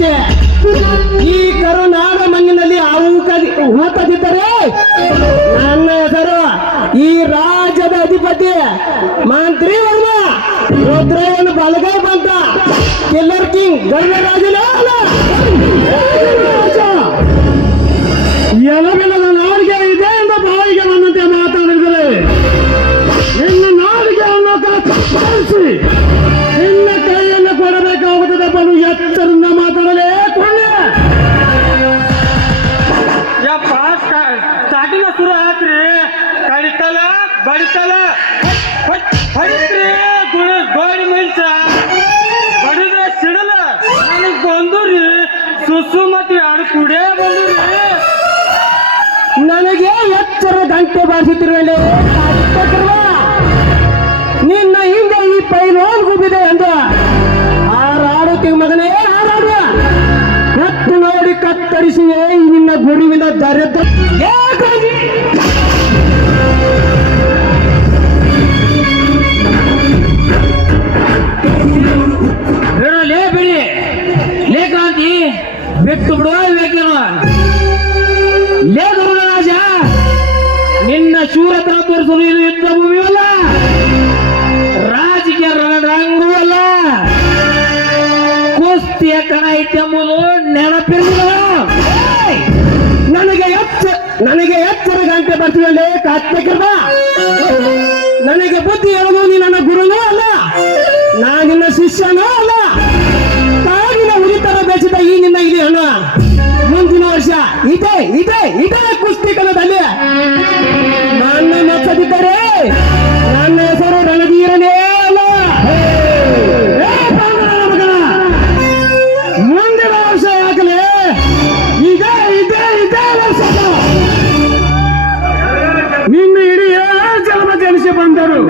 ಇಷ್ಟೇ, ಈ ಕರುನಾಡ ಮಣ್ಣಿನಲ್ಲಿ ಹೂತದಿದ್ದರೆ ನನ್ನ ಹೆಸರು ಈ ರಾಜ್ಯದ ಅಧಿಪತಿ ಮಂತ್ರಿ ವರ್ಮ ರುದ್ರಯ್ಯನ ಬಲಗೈ ಬಂತ ಕಿಲ್ಲರ್ ಕಿಂಗ್ ಗರ್ವರಾಜನ ಎಲಬಿಲದ ನಾಡಿಗೆ ಇದೆ ಎಂದು ಬಾಯಿಗೆ ಬಂದಂತೆ ಮಾತಾಡಿದರೆ ನಿನ್ನ ನಾಡಿಗೆ ಅನ್ನೋ ತಪ್ಪಿಸಿ ನಿನ್ನ ಕೈಯನ್ನು ಕೊಡಬೇಕಾಗುತ್ತದೆ. ಬಲು ಎಚ್ಚರಿಂದ ಮಾತಾಡಲೇ ಕೊಳ್ಳೆ. ಯಪ್ಪ ಸ್ಟಾರ್ಟಿಂಗ್ ಶುರು ಆತ್ರಿ, ಕಡಿತಲ ಬಡಿತಲ ಹೊಡಿತ್ರಿ ಗೋಡಿ ಮಿಂಚ ಬಡಿದ್ರೆ ಸಿಡಲ ನನಗೆ ಬಂದುರಿ ಸುಸು ಮತ್ತು ಎರಡು ಕುಡಿಯೇ ಬಂದುರಿ. ನನಗೆ ಎಚ್ಚರ ಗಂಟೆ ಬಾರಿಸುತ್ತಿರುವಲ್ಲಿ ನಿನ್ನ ಹಿಂದೆ ಈ ಪೈಲೋನ್ ಗುಬ್ಬಿದೆ ಎಂದು ಹಾರಾಡುತ್ತೀವಿ ಮಗನೇ, ಹಾರಾಡುವ ಕತ್ತು ನೋಡಿ ಕತ್ತರಿಸಿಯೇ ನಿನ್ನ ಗುರುವಿನ ದರಿದ್ರ ಲೇ ಬಿಡಿ ಲೇ ಕ್ರಾಂತಿ ಬಿಟ್ಟು ಬಿಡುವ ಬೇಕೇನು ಲೇ ಗರುಡರಾಜ, ನಿನ್ನ ಶೂರತನ ತೋರಿಸಲು ಇದು ಯುದ್ಧ ಭೂಮಿಯಲ್ಲ, ರಾಜಕೀಯ ರಣರಂಗೂ ಅಲ್ಲ, ಕುಸ್ತಿಯ ಕಣ ಐತೆಂಬುದು ನೆನಪಿರಲಿಲ್ಲ. ನನಗೆ ಎಚ್ಚರ ಗಂಟೆ ಬರ್ತೀವಲ್ಲೇ ಕಾತ್ಬೇಕಲ್ವ? ನನಗೆ ಬುದ್ಧಿ ಹೇಳೋದು ನೀ ನನ್ನ ಗುರುನೂ ಅಲ್ಲ, ನಾ ನಿನ್ನ ಶಿಷ್ಯನೂ ಅಲ್ಲ. ತಾಗಿನ ಉರಿತರ ಬೆಳೆಸಿದ ಈ ನಿನ್ನ ಇಲ್ಲಿ ಹಣ ಮುಂದಿನ ವರ್ಷ ಇದೇ ಕುಸ್ತಿ ಕಣದಲ್ಲಿ ನನ್ನ ಮೆಚ್ಚದಿದ್ದರೆ ನನ್ನ ಹೆಸರು ರಣಧೀರನೇ ಅಲ್ಲ. ಮುಂದಿನ ವರ್ಷ ಯಾಕಲೇ ಇದೇ ವರ್ಷ ನಿನ್ನ ಇಡೀ ಜನ್ಮ ಜನಿಸಿ ಬಂದರು,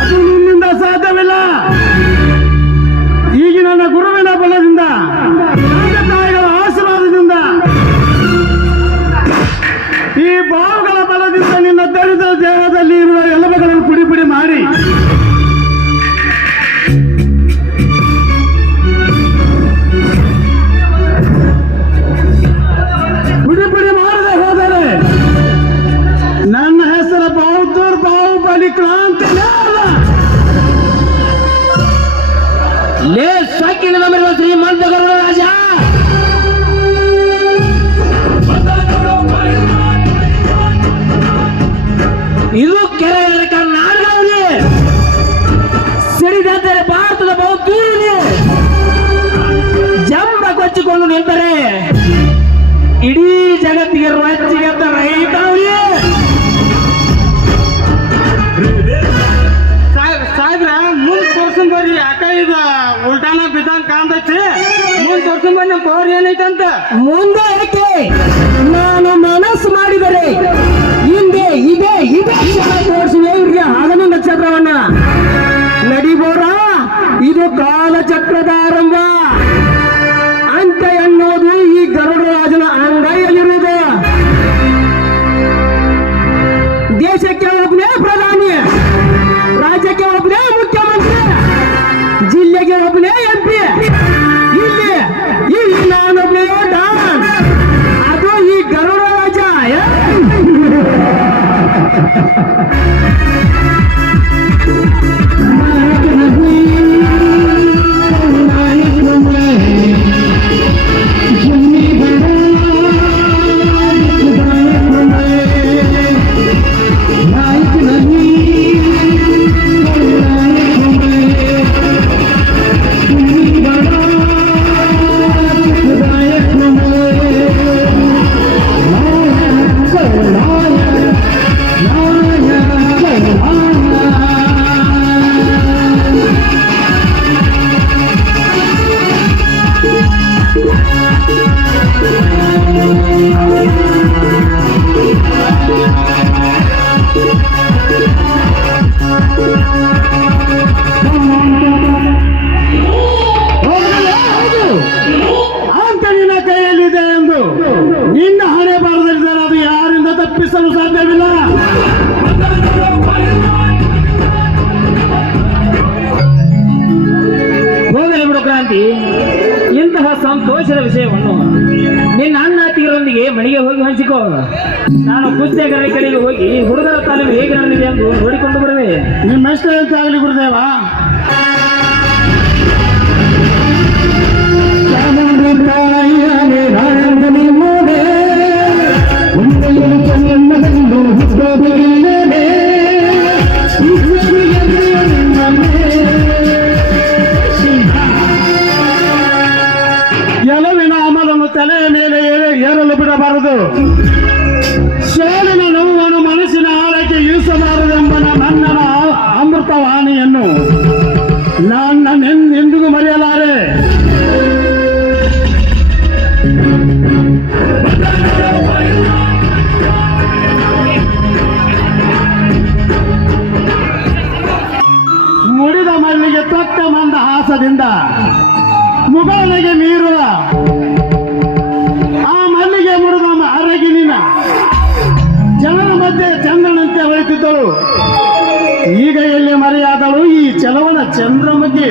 ಅದು ನಿನ್ನಿಂದ ಸಾಧ್ಯವಿಲ್ಲ. ಈಗ ನನ್ನ ಗುರುವಿನ ಬಲದಿಂದ ತಂದೆ ತಾಯಿಗಳ ಆಶೀರ್ವಾದದಿಂದ ಈ ಬಾವುಗಳ ಬಲದಿಂದ ನಿನ್ನ ದರಿದ್ರ ದೇಹದಲ್ಲಿ ಇರುವ ಎಲಬೆಗಳನ್ನು ಪುಡಿ ಪುಡಿ ಮಾಡಿ ಮಾಡದೆ ಹೋದರೆ ನನ್ನ ಹೆಸರು ಬಾಹುಬಲಿ ಕ್ರಾಂತಿನೇ ಅಲ್ಲ. ಲೇ ಸಾಕಿನ ನಮ್ಮಿರುವ ಶ್ರೀಮಂತ ಗರುಡರಾಜ, ಇದು ಕೆರೆ ನಾಡಗೌರಿ ಸಿಡಿದಂದರೆ ಭಾರತದ ಬಹುದೂರಿದೆ. ಜಂಬ ಕೊಚ್ಚಿಕೊಂಡು ನಿಂತರೆ ಇಡೀ ಜಗತ್ತಿಗೆ ರೊಚ್ಚಿಗೆ ರೈತ ಸಾಯ್ಬ್ರ ಮುಂದೆ ತೋರ್ಸನ್ ಬರ್ರಿ, ಯಾಕ ಇದು ಉಲ್ಟಾನ ಬಿದ್ದಂಗ ಕಾಣ್ತೈತಿ. ಮುಂದೆ ತೋರ್ಸನ್ ಬರ್ರಿ ನಮ್ಮ ಪವರ್ ಏನೈತಂತ. ಮುಂದೆ ಏಕೆ ನಾನು ಮನಸ್ಸು ಮಾಡಿದರೆ ಹಿಂದೆ ಇದೇ ತೋರಿಸುವೆ ಇವ್ರಿಗೆ ಹಗಲು ನಕ್ಷತ್ರವನ್ನ. ನಡಿಬೋರ, ಇದು ಕಾಲಚಕ್ರದ ಆರಂಭ. ಅಂತ್ಯ ಎನ್ನುವುದು ಈ ಗರುಡರಾಜನ ಅಂಗೈಯಲ್ಲಿರುವುದು. ದೇಶಕ್ಕೆ ಒಬ್ಬನೇ ಪ್ರಧಾನಿ, ರಾಜ್ಯಕ್ಕೆ ಒಬ್ಬನೇ ಮುಖ್ಯಮಂತ್ರಿ, ಜಿಲ್ಲೆಗೆ ಒಬ್ಬನೇ MP, ಇಲ್ಲಿ ನಾನೊಬ್ಬನೇ ಡಾನ್. ಅದು ಈ ಗರುಡ ರಾಜ. ಕ್ರಾಂತಿ ಇಂತಹ ಸಂತೋಷದ ವಿಷಯವನ್ನು ನಿನ್ನ ಅಣ್ಣ ತೀರೊಂದಿಗೆ ಮನೆಗೆ ಹೋಗಿ ಹಂಚಿಕೋ. ನಾನು ಕುಸ್ತಿಗಾರರ ಕಡೆಗೆ ಹೋಗಿ ಹುಡುಗರ ತಾಲೀಮು ಹೇಗೆ ನಡೆದಿದೆ ಎಂದು ನೋಡಿಕೊಂಡು ಬರುವೆ. ನಿಮ್ಮ ಇಷ್ಟ ಅಂತ ಆಗಲಿ ಗುರುದೇವ. ಗೆಲುವಿನ ಅಮಲನ್ನು ತಲೆಯ ಮೇಲೆ ಏರಲು ಬಿಡಬಾರದು. ಸೋಲಿನ ನೋವನ್ನು ಮನಸ್ಸಿನ ಆಳಕ್ಕೆ ಇಳಿಸಬಾರದೆಂಬ ನನ್ನನ ಅಮೃತವಾಣಿಯನ್ನು ನಾನು ಎಂದಿಗೂ ಮರೆಯಲಾರೆ. ಮುಡಿದ ಮಲ್ಲಿಗೆ ತೊಟ್ಟ ಮಂದ ಹಾಸದಿಂದ ಮುಗಳನೆಗೆ ಮೀರುವ ಆ ಮಲ್ಲಿಗೆ ಮುಡಿದ ಅರಗಿನಿನ ಜನರ ಮಧ್ಯೆ ಚಂದ್ರನಂತೆ ಹೊಳಿತಿದ್ದಳು. ಈಗ ಎಲ್ಲಿ ಮರೆಯಾದಳು ಈ ಚಲವನ ಚಂದ್ರಮುಖಿ.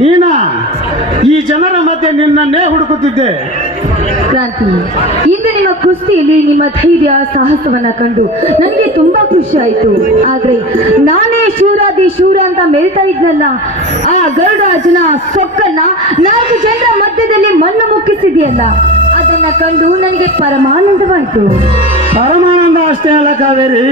ನೀನಾ? ಈ ಜನರ ಮಧ್ಯೆ ನಿನ್ನನ್ನೇ ಹುಡುಕುತ್ತಿದ್ದೆ. ಕ್ರಾಂತಿ, ಇಂದು ನಿಮ್ಮ ಕುಸ್ತಿಯಲ್ಲಿ ನಿಮ್ಮ ಧೈರ್ಯ ಸಾಹಸವನ್ನ ಕಂಡು ನನಗೆ ತುಂಬಾ ಖುಷಿ ಆಯ್ತು. ಆದ್ರೆ ನಾನೇ ಶೂರಾದಿ ಶೂರ ಅಂತ ಮೆರಿತಾ ಇದ್ನಲ್ಲ, ಆ ಗರುಡರಾಜನ ಸೊಕ್ಕನ್ನ 4 ಜನರ ಮಧ್ಯದಲ್ಲಿ ಮಣ್ಣು ಮುಕ್ಕಿಸಿದೆಯಲ್ಲ, ಅದನ್ನ ಕಂಡು ನನಗೆ ಪರಮಾನಂದವಾಯ್ತು. ಪರಮಾನಂದ ಅಷ್ಟೇ ಅಲ್ಲ ಕಾವೇರಿ,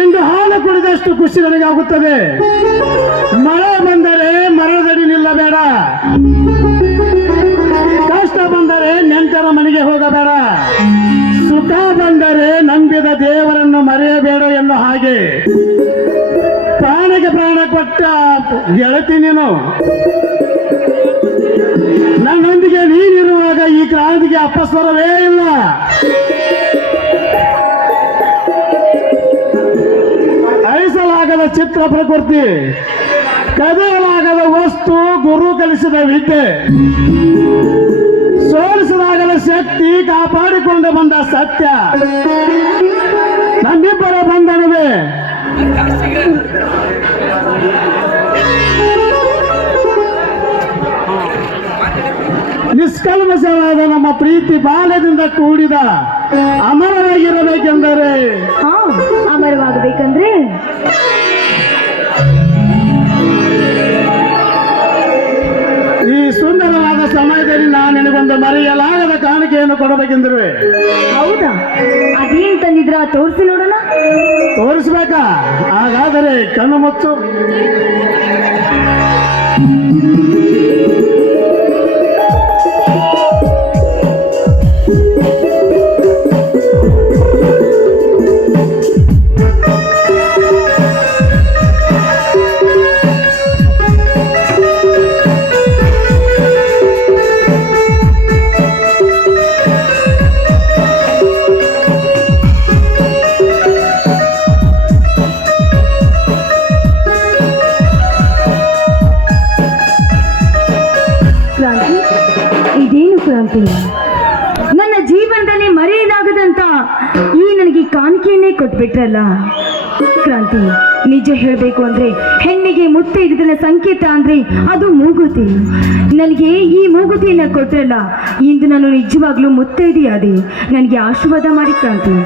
ಇಂದು ಹಾಲು ಕುಡಿದಷ್ಟು ಖುಷಿ ನನಗಾಗುತ್ತದೆ. ಮಳೆ ಬಂದರೆ ಮರದಡಿ ನಿಲ್ಲಬೇಡ, ಕಷ್ಟ ಬಂದರೆ ನೆಂಟರ ಮನೆಗೆ ಹೋಗಬೇಡ, ಸುಖ ಬಂದರೆ ನಂಬಿದ ದೇವರನ್ನು ಮರೆಯಬೇಡ ಎನ್ನುವ ಹಾಗೆ ಪ್ರಾಣಕ್ಕೆ ಪ್ರಾಣ ಕೊಟ್ಟ ಗೆಳತಿ ನೀನು. ನನ್ನೊಂದಿಗೆ ನೀನಿರುವಾಗ ಈ ಕ್ರಾಂತಿಗೆ ಅಪಸ್ವರವೇ ಇಲ್ಲ. ಅಳಿಸಲಾಗದ ಚಿತ್ರ ಪ್ರಕೃತಿ, ಕದಿಯಲಾಗದ ವಸ್ತು ಗುರು ಕಲಿಸಿದ ವಿದ್ಯೆ, ಸೋಲಿಸಲಾಗದ ಶಕ್ತಿ ಕಾಪಾಡಿಕೊಂಡು ಬಂದ ಸತ್ಯ, ನಮ್ಮಿಬ್ಬರ ಬಂಧನವೇ. ನಿಷ್ಕಲ್ಮಶವಾದ ನಮ್ಮ ಪ್ರೀತಿ ಬಾಲ್ಯದಿಂದ ಕೂಡಿದ ಅಮರವಾಗಿರಬೇಕೆಂದರೆ, ಅಮರವಾಗಬೇಕಂದ್ರೆ ಈ ಸುಂದರವಾದ ಸಮಯದಲ್ಲಿ ನಾನು ನಿನಗೊಂದು ಮರೆಯಲಾಗದ ಕಾಣಿಕೆಯನ್ನು ಕೊಡಬೇಕೆಂದಿರುವೆ. ಹೌದಾ? ಅದೇನ್ ತಂದಿದ್ರ? ತೋರಿಸಿ ನೋಡೋಣ. ತೋರಿಸ್ಬೇಕಾ? ಹಾಗಾದರೆ ಕಣ್ಣು ಮುಚ್ಚು. ನನ್ನ ಜೀವನದಲ್ಲಿ ಮರೆಯಲಾಗದಂತ ಈ ನನಗೆ ಕಾಣಿಕೆಯನ್ನೇ ಕೊಟ್ಬಿಟ್ರಲ್ಲ. ಕ್ರಾಂತಿ, ನಿಜ ಹೇಳಬೇಕು ಅಂದ್ರೆ ಹೆಣ್ಣಿಗೆ ಮುತ್ತೈದನ ಸಂಕೇತ ಅಂದ್ರೆ ಅದು ಮೂಗುತಿ. ನನಗೆ ಈ ಮೂಗುತಿಯನ್ನ ಕೊಟ್ರಲ್ಲ, ಇಂದು ನಾನು ನಿಜವಾಗ್ಲೂ ಮುತ್ತೈದೆಯಾದೆ. ನನಗೆ ಆಶೀರ್ವಾದ ಮಾಡಿ ಕ್ರಾಂತಿ.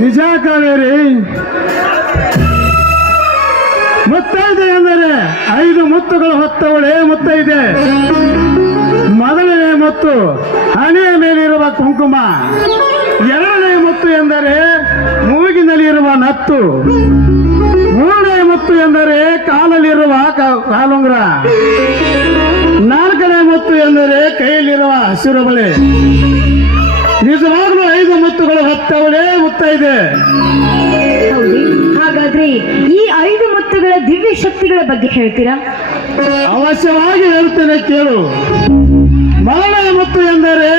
ನಿಜ ಕಾವೇರಿ, ಮುತ್ತೈದೆ ಎಂದರೆ 5 ಮುತ್ತುಗಳು ಹೊತ್ತವಳೆ ಮುತ್ತೈದೆ. ಮೊದಲನೇ ಮುತ್ತು ಹಣೆಯ ಮೇಲಿರುವ ಕುಂಕುಮ, 2ನೇ ಮುತ್ತು ಎಂದರೆ ಮೂಗಿನಲ್ಲಿರುವ ನತ್ತು, 3ನೇ ಮುತ್ತು ಎಂದರೆ ಕಾಲಲ್ಲಿರುವ ಕಾಲುಂಗುರ, 4ನೇ ಮುತ್ತು ಎಂದರೆ ಅಂದರೆ ಕೈಯಲ್ಲಿರುವ ಹಸಿರು ಬಳೆ. ನಿಜವಾಗ್ಲೂ 5 ಮುತ್ತುಗಳು ಹೊತ್ತವಳೇ ಮುತ್ತೈದೆ. ಹೌದೇ? ಹಾಗಾದ್ರೆ ಈ 5 ಮುತ್ತುಗಳ ದಿವ್ಯ ಶಕ್ತಿಗಳ ಬಗ್ಗೆ ಹೇಳ್ತೀರಾ? ಅವಶ್ಯವಾಗಿ ಹೇಳುತ್ತೇನೆ, ಕೇಳು. ಮೊದಲನೇ ಮುತ್ತು ಎಂದರೆ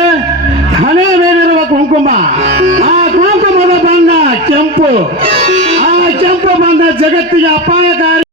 ಹಣೆ ಮೇಲಿರುವ ಕುಂಕುಮ. ಆ ಕುಂಕುಮದ ಬಣ್ಣ ಕೆಂಪು. ಆ ಕೆಂಪು ಬಣ್ಣ ಜಗತ್ತಿಗೆ ಅಪಾಯಕಾರಿ.